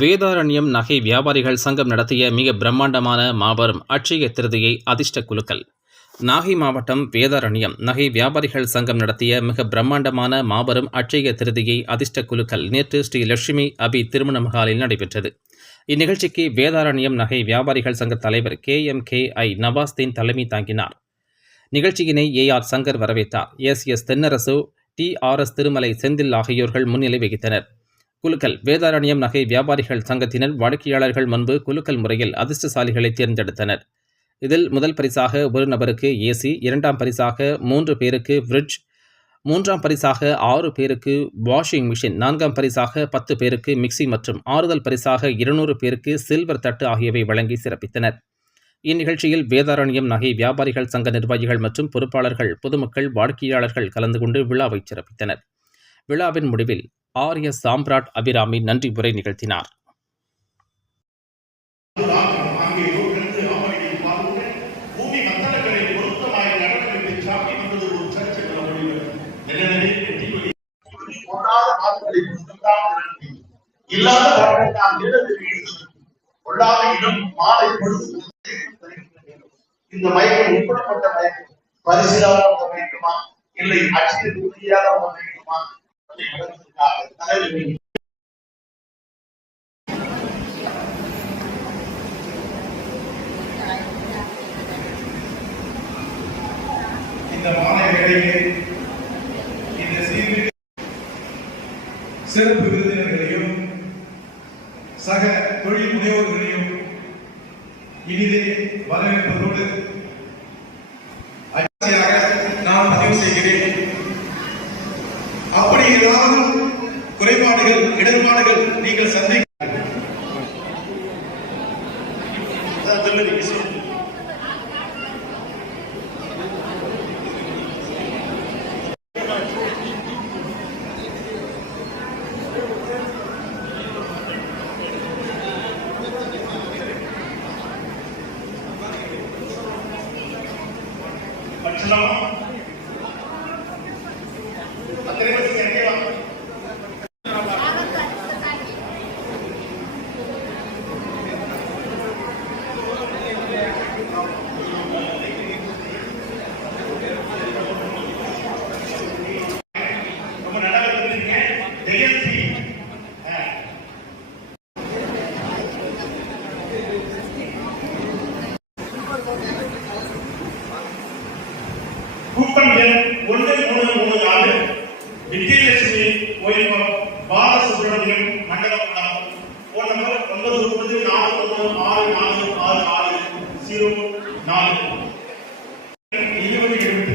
வேதாரண்யம் நகை வியாபாரிகள் சங்கம் நடத்திய மிக பிரம்மாண்டமான மாபெரும் அட்சய திருதியை அதிர்ஷ்ட குலுக்கல். நாகை மாவட்டம் வேதாரண்யம் நகை வியாபாரிகள் சங்கம் நடத்திய மிக பிரம்மாண்டமான மாபெரும் அட்சய திருதியை அதிர்ஷ்ட குலுக்கல் நேற்று ஸ்ரீ லட்சுமி அபி திருமண மகாலில் நடைபெற்றது. இந்நிகழ்ச்சிக்கு வேதாரண்யம் நகை வியாபாரிகள் சங்க தலைவர் KMKI நவாஸ்தீன் தலைமை தாங்கினார். நிகழ்ச்சியினை AR சங்கர் வரவேற்றார். SS தென்னரசு, TRS திருமலை செந்தில் ஆகியோர்கள் முன்னிலை வகித்தனர். குலுக்கல் வேதாரண்யம் நகை வியாபாரிகள் சங்கத்தினர் வாடிக்கையாளர்கள் முன்பு குலுக்கல் முறையில் அதிர்ஷ்டசாலிகளை தேர்ந்தெடுத்தனர். இதில் முதல் பரிசாக ஒரு நபருக்கு AC, இரண்டாம் பரிசாக 3 பேருக்கு ஃப்ரிட்ஜ், மூன்றாம் பரிசாக 6 பேருக்கு வாஷிங் மிஷின், நான்காம் பரிசாக 10 பேருக்கு மிக்சி மற்றும் ஆறுதல் பரிசாக 200 பேருக்கு சில்வர் தட்டு ஆகியவை வழங்கி சிறப்பித்தனர். இந்நிகழ்ச்சியில் வேதாரண்யம் நகை வியாபாரிகள் சங்க நிர்வாகிகள் மற்றும் பொறுப்பாளர்கள், பொதுமக்கள், வாடிக்கையாளர்கள் கலந்து கொண்டு விழாவை சிறப்பித்தனர். விழாவின் முடிவில் RS சாம்ராட் அபிராமி நன்றி உரை நிகழ்த்தினார். இந்த மயக்கம் உட்படப்பட்ட மயக்கம் பரிசீலாக மயக்கமா இல்லை அச்சில் உறுதியாக மயக்கமா இந்த மாணவர்களிடையே இந்த சிறப்பு விருந்தினர்களையும் சக தொழில் முனைவோர்களையும் இனிதே வரவேற்பதோடு நான் பதிவு செய்கிறேன். அப்படி ஏதாவது குறைபாடுகள், இடர்பாடுகள் நீங்கள் சந்திக்க கூப்பன் எண் 1334 விஜயலட்சுமி கோயில் பாலசுப்ரமணியம் மண்டலம் போன் நம்பர் 9941644660 04 20